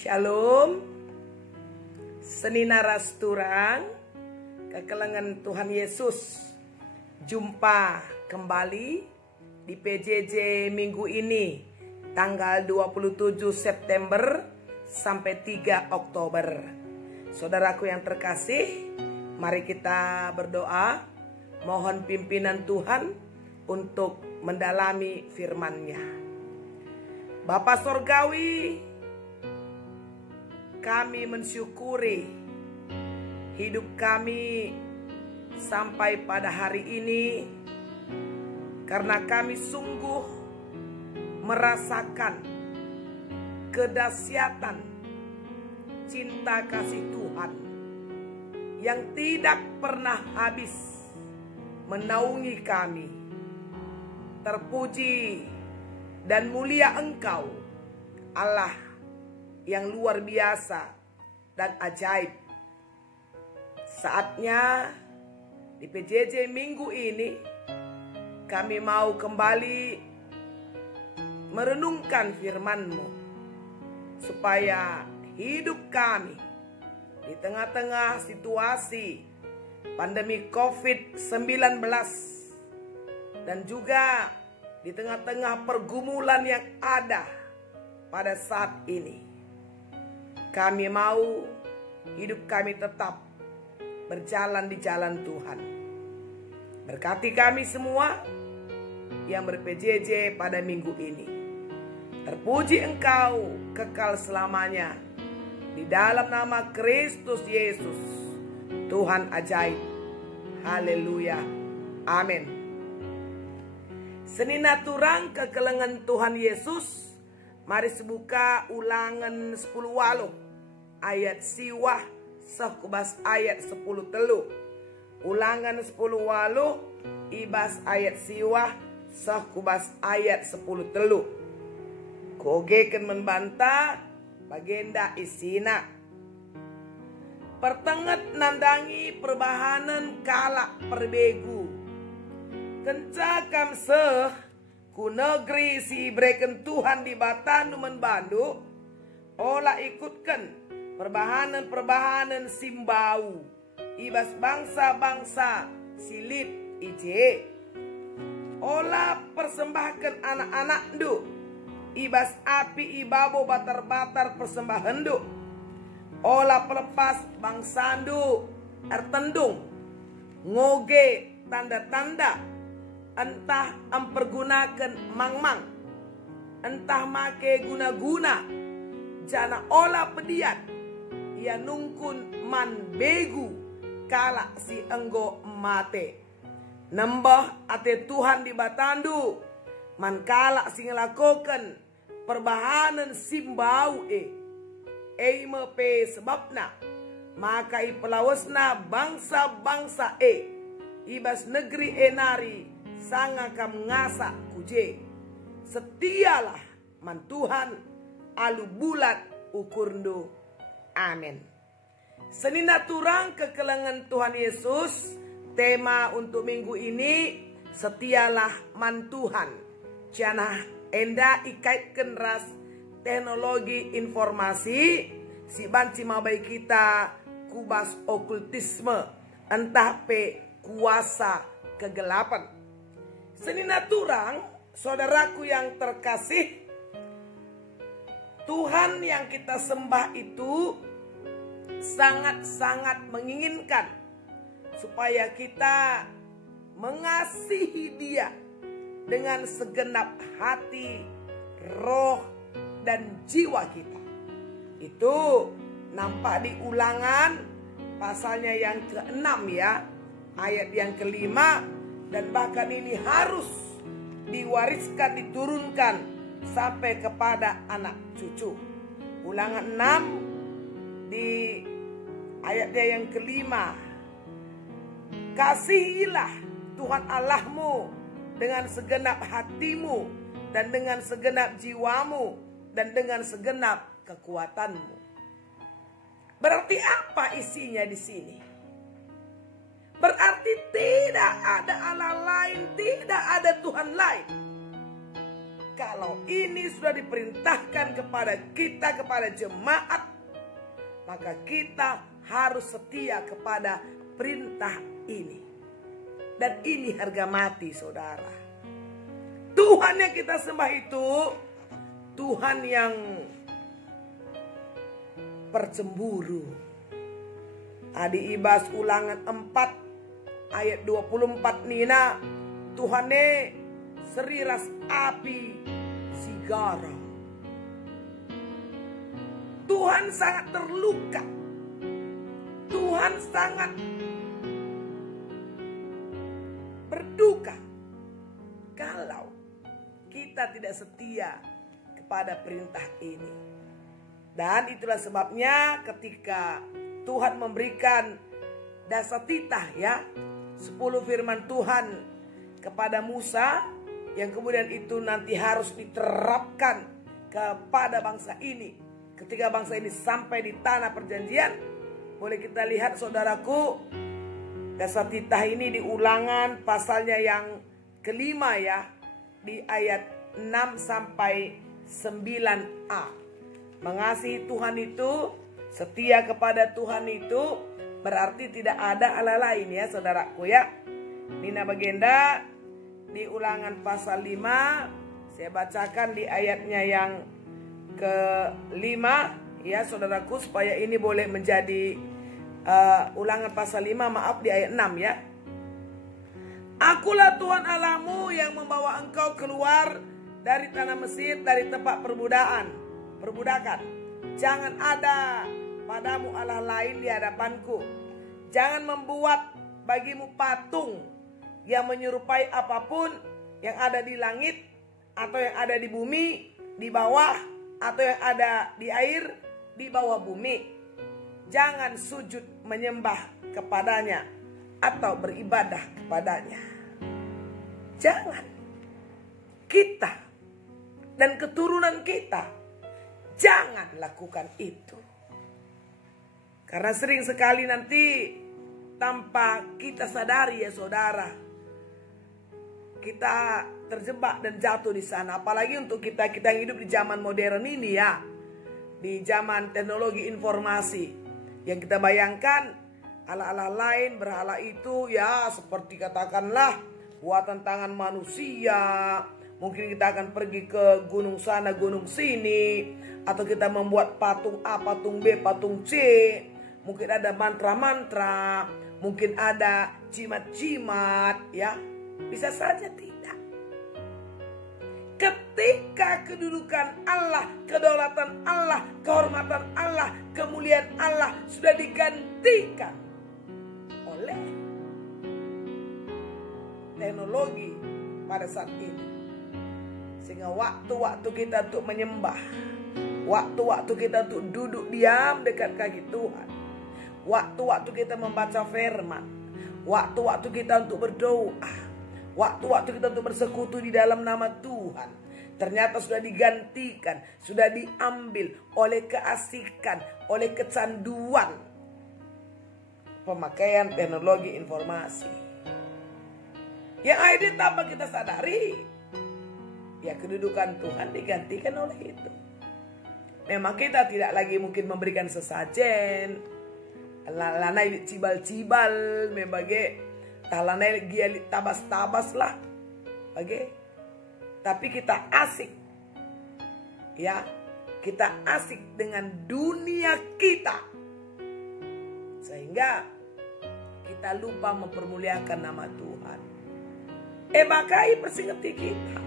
Shalom, Senina Rasturang, kekelengan Tuhan Yesus. Jumpa kembali di PJJ minggu ini, tanggal 27 September sampai 3 Oktober. Saudaraku yang terkasih, mari kita berdoa, mohon pimpinan Tuhan untuk mendalami firman-Nya. Bapa Sorgawi, kami mensyukuri hidup kami sampai pada hari ini karena kami sungguh merasakan kedahsyatan cinta kasih Tuhan yang tidak pernah habis menaungi kami. Terpuji dan mulia Engkau, Allah yang luar biasa dan ajaib. Saatnya di PJJ minggu ini kami mau kembali merenungkan firman-Mu, supaya hidup kami di tengah-tengah situasi pandemi COVID-19 dan juga di tengah-tengah pergumulan yang ada pada saat ini, kami mau hidup kami tetap berjalan di jalan Tuhan. Berkati kami semua yang ber-PJJ pada minggu ini. Terpuji Engkau kekal selamanya. Di dalam nama Kristus Yesus, Tuhan ajaib. Haleluya. Amin. Senina turang kekelengan Tuhan Yesus. Mari sebuka Ulangan 10 waluh ayat siwah sekubas ayat 10 telu. Ulangan 10 waluh ibas ayat siwah sekubas ayat 10 telu. Kogeken membantah bagenda isina. Pertenget nandangi perbahanan kalak perbegu. Kencakam seh ku negeri si breken Tuhan di Batanu Bandu, olah ikutkan perbahanan simbau ibas bangsa-bangsa silit ije, olah persembahkan anak-anak du ibas api ibabo batar-batar persembahan du, olah pelepas bangsandu ertendung ngoge tanda-tanda, entah mempergunakan mang-mang, entah make guna-guna, jana olah pediat, ia nungkun man begu kalak si enggo mate. Nembah ate Tuhan di Batandu, man kalak si ngelakokan perbahanan simbau mepe sebabna, maka ipelawasna bangsa-bangsa ibas negeri enari sanga kam ngasa kuje. Setialah man Tuhan alu bulat ukurndo. Amin. Senina turang kekelengan Tuhan Yesus. Tema untuk minggu ini, setialah man Tuhan. Jana enda ikaitkan ras teknologi informasi si banci mabai kita kubas okultisme, entah pe kuasa kegelapan. Senina turang, saudaraku yang terkasih, Tuhan yang kita sembah itu sangat-sangat menginginkan supaya kita mengasihi Dia dengan segenap hati, roh, dan jiwa kita. Itu nampak di Ulangan pasalnya yang ke-6 ya, ayat yang ke-5. Dan bahkan ini harus diwariskan, diturunkan sampai kepada anak cucu. Ulangan 6 di ayatnya yang ke-5. Kasihilah Tuhan Allahmu dengan segenap hatimu dan dengan segenap jiwamu dan dengan segenap kekuatanmu. Berarti apa isinya di sini? Berarti tidak ada Allah lain, tidak ada Tuhan lain. kalau ini sudah diperintahkan kepada kita, kepada jemaat, maka kita harus setia kepada perintah ini. Dan ini harga mati, saudara. Tuhan yang kita sembah itu Tuhan yang percemburu. Adi Ibas Ulangan 4 ayat 24 nina, Tuhane seriras api sigara. Tuhan sangat terluka. Tuhan sangat berduka kalau kita tidak setia kepada perintah ini. Dan itulah sebabnya ketika Tuhan memberikan dasatitah, ya, 10 firman Tuhan kepada Musa, yang kemudian itu nanti harus diterapkan kepada bangsa ini. Ketika bangsa ini sampai di tanah perjanjian, boleh kita lihat saudaraku, dasatitah ini di Ulangan pasalnya yang kelima, ya, di ayat 6 sampai 9a. Mengasihi Tuhan itu, setia kepada Tuhan itu berarti tidak ada Allah lain, ya saudaraku, ya. Nina Bagenda di Ulangan pasal 5, saya bacakan di ayatnya yang ke-5, ya saudaraku, supaya ini boleh menjadi Ulangan pasal 5, maaf, di ayat 6, ya. Akulah Tuhan Allahmu yang membawa engkau keluar dari tanah Mesir, dari tempat perbudakan. Jangan ada padamu Allah lain di hadapanku. Jangan membuat bagimu patung yang menyerupai apapun yang ada di langit, atau yang ada di bumi, di bawah, atau yang ada di air, di bawah bumi. Jangan sujud menyembah kepadanya atau beribadah kepadanya. Jangan. Kita dan keturunan kita jangan lakukan itu. Karena sering sekali nanti tanpa kita sadari, ya saudara, kita terjebak dan jatuh di sana. Apalagi untuk kita yang hidup di zaman modern ini, ya, di zaman teknologi informasi, yang kita bayangkan Allah-Allah lain, berhala itu, ya, seperti katakanlah buatan tangan manusia. Mungkin kita akan pergi ke gunung sana, gunung sini, atau kita membuat patung A, patung B, patung C. Mungkin ada mantra-mantra, mungkin ada jimat-jimat, ya. Bisa saja tidak. Ketika kedudukan Allah, kedaulatan Allah, kehormatan Allah, kemuliaan Allah sudah digantikan oleh teknologi pada saat ini, sehingga waktu-waktu kita untuk menyembah, waktu-waktu kita untuk duduk diam dekat kaki Tuhan, waktu-waktu kita membaca firman, waktu-waktu kita untuk berdoa, waktu-waktu kita untuk bersekutu di dalam nama Tuhan, ternyata sudah digantikan, sudah diambil oleh keasikan, oleh kecanduan pemakaian teknologi informasi. Yang akhirnya tanpa kita sadari, ya, kedudukan Tuhan digantikan oleh itu. Memang kita tidak lagi mungkin memberikan sesajen, lanai cibal-cibal, membagai talanai gialit tabas-tabas lah, bagai. Tapi kita asik, ya, kita asik dengan dunia kita, sehingga kita lupa mempermuliakan nama Tuhan. Makai persingeti kita,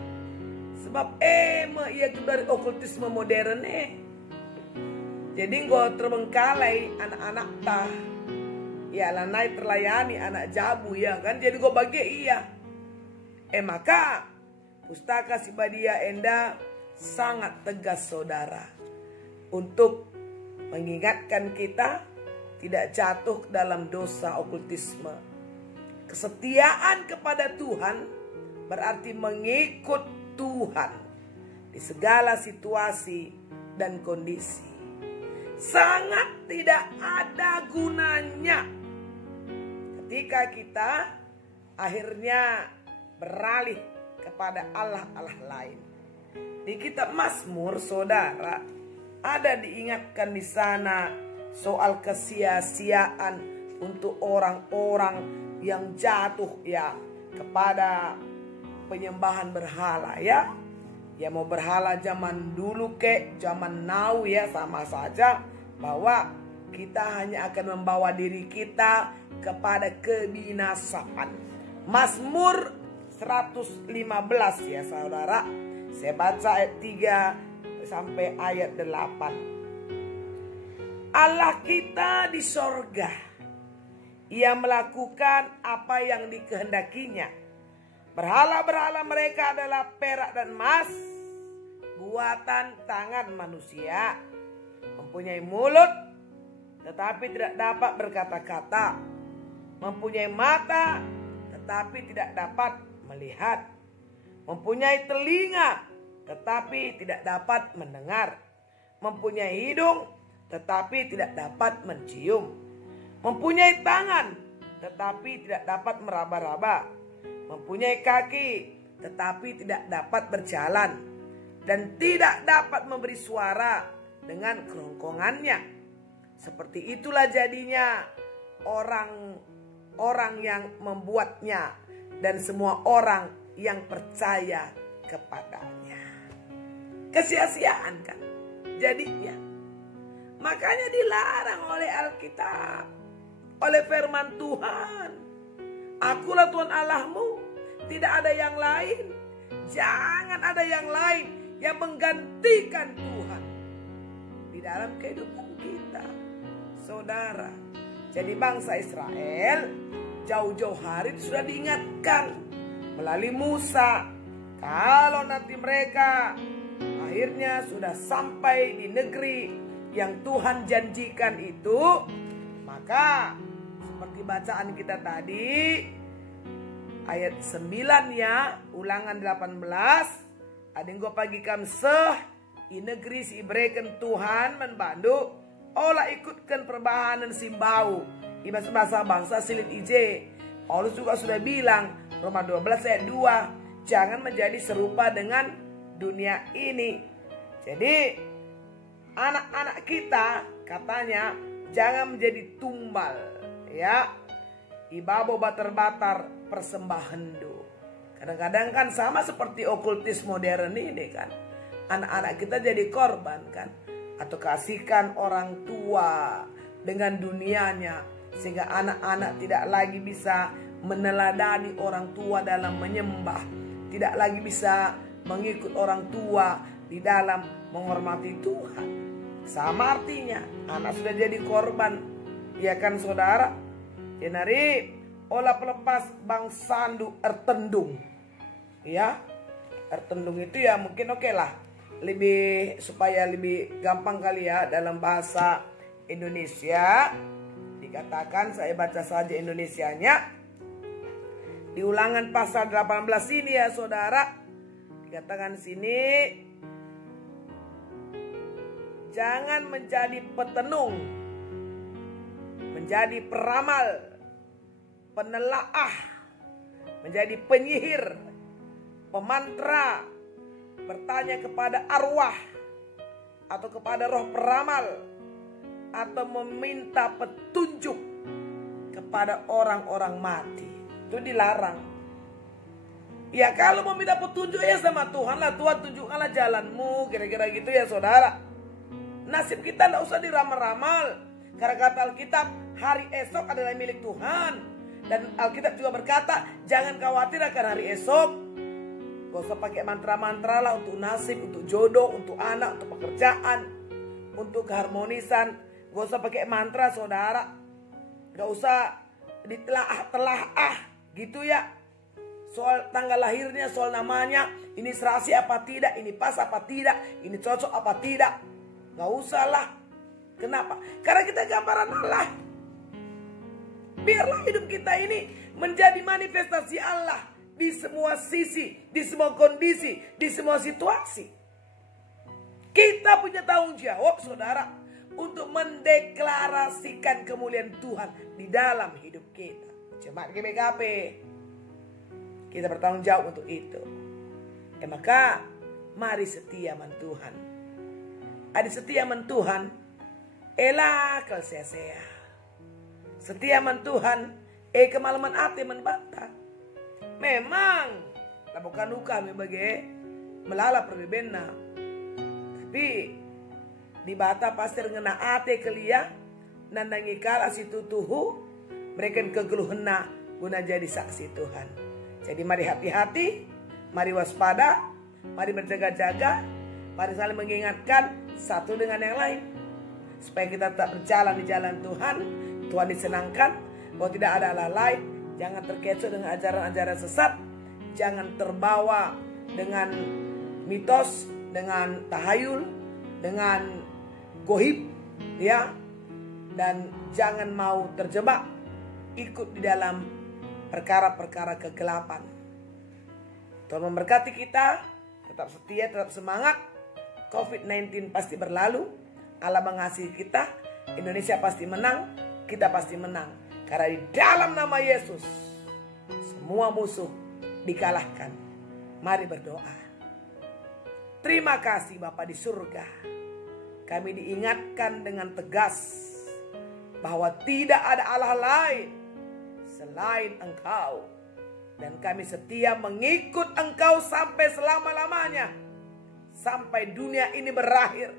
sebab ia dari okultisme modern. Jadi nggak terbengkalai anak-anak tah, ya, lanai terlayani anak jabu, ya kan. Jadi gue bagi iya. Maka Pustaka Sibadia Enda sangat tegas, saudara, untuk mengingatkan kita tidak jatuh dalam dosa okultisme. Kesetiaan kepada Tuhan berarti mengikut Tuhan di segala situasi dan kondisi. Sangat tidak ada gunanya ketika kita akhirnya beralih kepada Allah-Allah lain. Di kitab Mazmur, saudara, ada diingatkan di sana soal kesia-siaan untuk orang-orang yang jatuh ya kepada penyembahan berhala ya. Ya mau berhala zaman dulu zaman now ya sama saja, bahwa kita hanya akan membawa diri kita kepada kebinasaan. Mazmur 115 ya saudara. Saya baca ayat 3 sampai ayat 8. Allah kita di sorga, Ia melakukan apa yang dikehendakinya. Berhala-berhala mereka adalah perak dan emas, buatan tangan manusia. Mempunyai mulut, tetapi tidak dapat berkata-kata. Mempunyai mata, tetapi tidak dapat melihat. Mempunyai telinga, tetapi tidak dapat mendengar. Mempunyai hidung, tetapi tidak dapat mencium. Mempunyai tangan, tetapi tidak dapat meraba-raba. Mempunyai kaki, tetapi tidak dapat berjalan, dan tidak dapat memberi suara dengan kerongkongannya. Seperti itulah jadinya orang yang membuatnya dan semua orang yang percaya kepadanya. Kesia-siaan kan jadinya. Makanya dilarang oleh Alkitab, oleh firman Tuhan. Akulah Tuhan Allahmu, tidak ada yang lain. Jangan ada yang lain yang menggantikan Tuhan di dalam kehidupan kita. Saudara, jadi bangsa Israel jauh-jauh hari sudah diingatkan melalui Musa. Kalau nanti mereka akhirnya sudah sampai di negeri yang Tuhan janjikan itu, maka seperti bacaan kita tadi ayat 9 ya, Ulangan 18, ada yang gue pagikan i negeri si ibreken Tuhan membantu olah ikutkan perbahanan simbau ibas bangsa silin ije. Paulus juga sudah bilang Roma 12 ayat 2, jangan menjadi serupa dengan dunia ini. Jadi anak-anak kita katanya jangan menjadi tumbal ya, ibabo batar-batar persembahan do. Kadang-kadang kan sama seperti okultis modern ini kan, anak-anak kita jadi korban kan, atau kasihkan orang tua dengan dunianya, sehingga anak-anak tidak lagi bisa meneladani orang tua dalam menyembah, tidak lagi bisa mengikut orang tua di dalam menghormati Tuhan. Sama artinya anak sudah jadi korban, ya kan saudara. Jenari olah pelepas bang sandu ertendung, ya ertendung itu ya mungkin oke lah, lebih supaya lebih gampang kali ya dalam bahasa Indonesia dikatakan. Saya baca saja Indonesianya di Ulangan pasal 18 ini ya saudara, dikatakan sini, jangan menjadi petenung, menjadi peramal, penelaah, menjadi penyihir, pemantra, bertanya kepada arwah atau kepada roh peramal, atau meminta petunjuk kepada orang-orang mati. Itu dilarang. Ya kalau mau minta petunjuk ya sama Tuhan lah, Tuhan tunjukkanlah jalanmu, kira-kira gitu ya saudara. Nasib kita tidak usah diramal-ramal, karena kata Alkitab hari esok adalah milik Tuhan. Dan Alkitab juga berkata jangan khawatir akan hari esok. Gak usah pakai mantra-mantra lah untuk nasib, untuk jodoh, untuk anak, untuk pekerjaan, untuk keharmonisan. Gak usah pakai mantra saudara. Gak usah ditelaah gitu ya. Soal tanggal lahirnya, soal namanya, ini serasi apa tidak, ini pas apa tidak, ini cocok apa tidak. Gak usah lah. Kenapa? Karena kita gambaran Allah. Biarlah hidup kita ini menjadi manifestasi Allah di semua sisi, di semua kondisi, di semua situasi. Kita punya tanggung jawab saudara untuk mendeklarasikan kemuliaan Tuhan di dalam hidup kita. Jemaat GBKP, kita bertanggung jawab untuk itu. Maka mari setia man Tuhan. Adi setia man Tuhan, elah kal sia-sia. Setia man Tuhan, kemalaman ate man bata. Memang, bukan kami bagi melala perbebenna. Tapi di bata pasti ngena ate kelia, nandangi kala si tutuhu, mereka kegeluhena guna jadi saksi Tuhan. Jadi mari hati-hati, mari waspada, mari berjaga-jaga, mari saling mengingatkan satu dengan yang lain. Supaya kita tetap berjalan di jalan Tuhan, Tuhan disenangkan, bahwa tidak ada Allah lain. Jangan terkecoh dengan ajaran-ajaran sesat, jangan terbawa dengan mitos, dengan tahayul, dengan goib, ya, dan jangan mau terjebak ikut di dalam perkara-perkara kegelapan. Tuhan memberkati kita, tetap setia, tetap semangat. COVID-19 pasti berlalu, Allah mengasihi kita, Indonesia pasti menang, kita pasti menang. Karena di dalam nama Yesus, semua musuh dikalahkan. Mari berdoa. Terima kasih Bapa di surga. Kami diingatkan dengan tegas bahwa tidak ada Allah lain selain Engkau. Dan kami setia mengikut Engkau sampai selama-lamanya. Sampai dunia ini berakhir.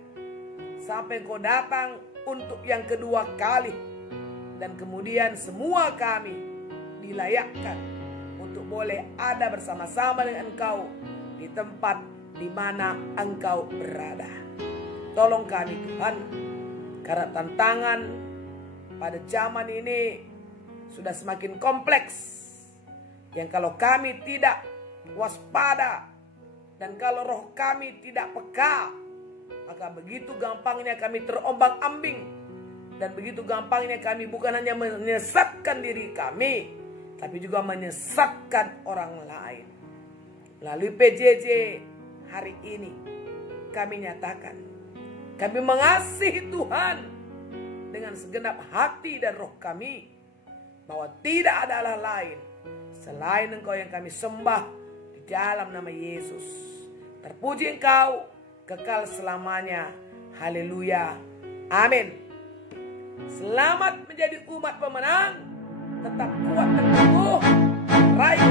Sampai Engkau datang untuk yang kedua kali. Dan kemudian semua kami dilayakkan untuk boleh ada bersama-sama dengan Engkau di tempat di mana Engkau berada. Tolong kami Tuhan, karena tantangan pada zaman ini sudah semakin kompleks. Yang kalau kami tidak waspada dan kalau roh kami tidak peka, maka begitu gampangnya kami terombang-ambing. Dan begitu gampangnya kami bukan hanya menyesatkan diri kami, tapi juga menyesatkan orang lain. Melalui PJJ hari ini kami nyatakan, kami mengasihi Tuhan dengan segenap hati dan roh kami, bahwa tidak ada Allah lain selain Engkau yang kami sembah di dalam nama Yesus. Terpuji Engkau kekal selamanya. Haleluya. Amin. Selamat menjadi umat pemenang. Tetap kuat dan teguh. Raih